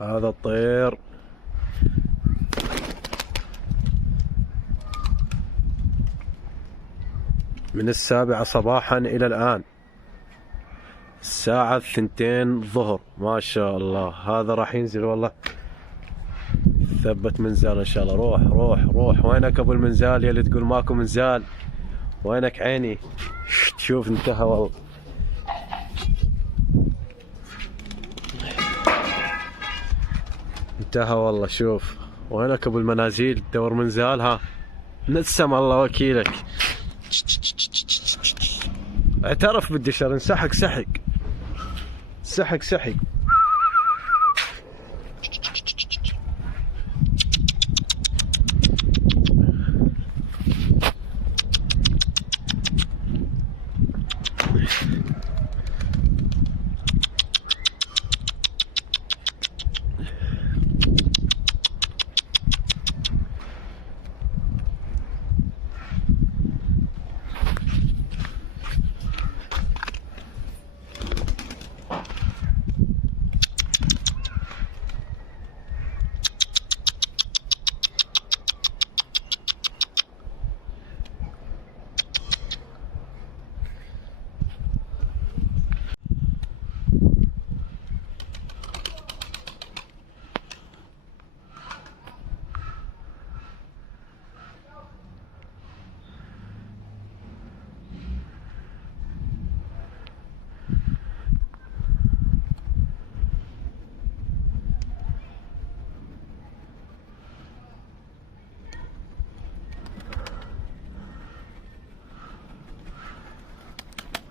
هذا الطير من 7 صباحا إلى الآن الساعة 2 الظهر. ما شاء الله هذا راح ينزل والله. ثبت منزال إن شاء الله. روح روح روح. وينك أبو المنزال يا اللي تقول ماكو منزال؟ وينك عيني؟ شوف انتهى والله. انتهى والله. شوف وينك ابو المنازيل؟ تدور منزال؟ ها نسم الله وكيلك. اعترف بالدشر. انسحق سحق سحق سحق.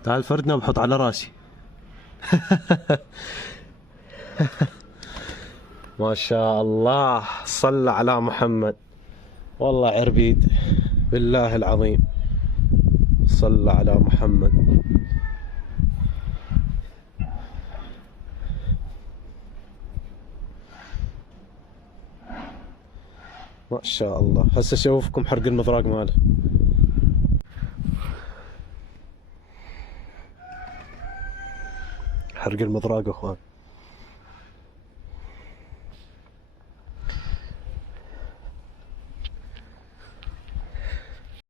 تعال فردنا وبحط على راسي. ما شاء الله. صلى على محمد. والله عربيد بالله العظيم. صلى على محمد. ما شاء الله. هسه اشوفكم حرق المضراق ماله. حرق المضراق اخوان.